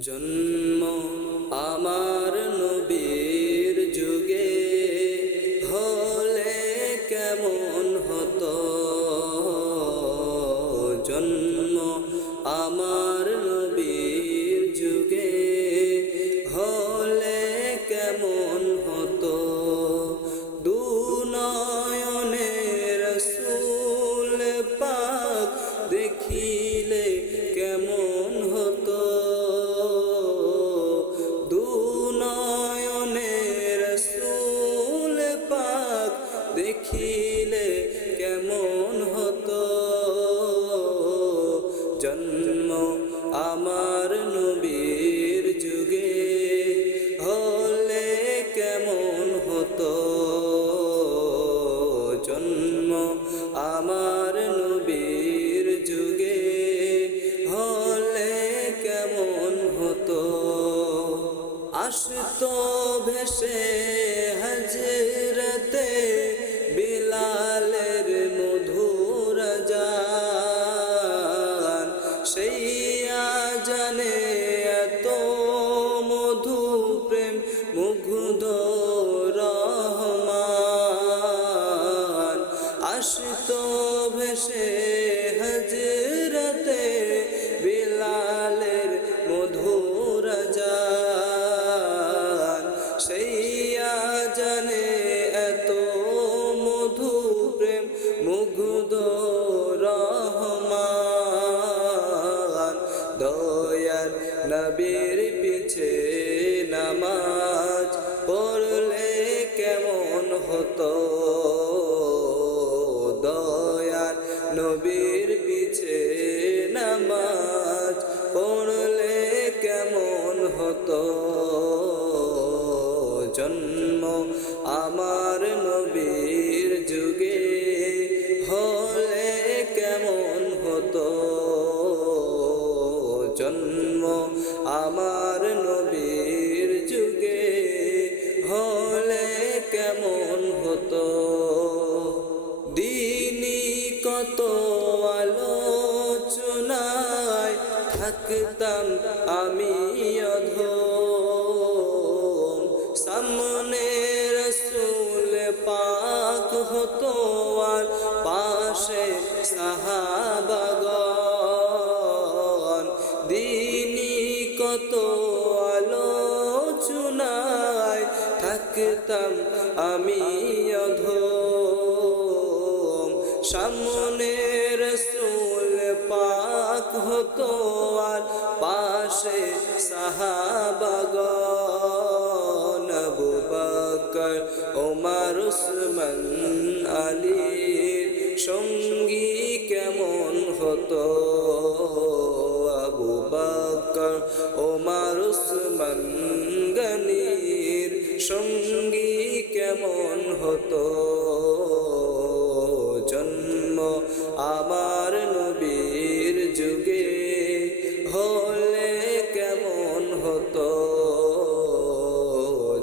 জন্ম আমার নবীর যুগে হলে কেমন হতো? জন্ম আমার নবীর যুগে হলে কেমন হতো? দু নয়নের রসুল পাক দেখিলে দেখিলে কেমন হতো? জন্ম আমার নবীর যুগে হলে কেমন হতো? জন্ম আমার নবীর যুগে হলে কেমন হতো? আসতো ভেসে হজরতে বিলালের মধুর জান এত প্রেম নবীর পিছে নামাজ পড়লে কেমন হতো? হতো জন্ম আমার নবীর যুগে হলে কেমন হতো? জন্ম আমার নবীর যুগে হলে কেমন হতো? দিনী কত থাকতাম আমি অধম। সামনে রসুল পাক হতো আর পাশে সাহাবাগন দিনী কত আলোচনায় থাকতাম আমি অধম। সামনে রসুল পাক পাশে সাহাবাগন আবু বকর, ওমর, উসমান আলীর সঙ্গী কেমন হতো? আবু বকর, ওমর, উসমান গনির সঙ্গী কেমন হতো?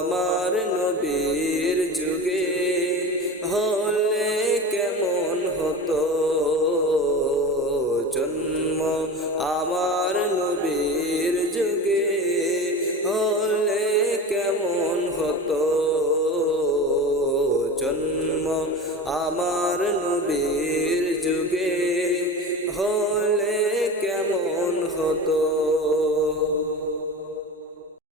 আমার নবীর যুগে। হলে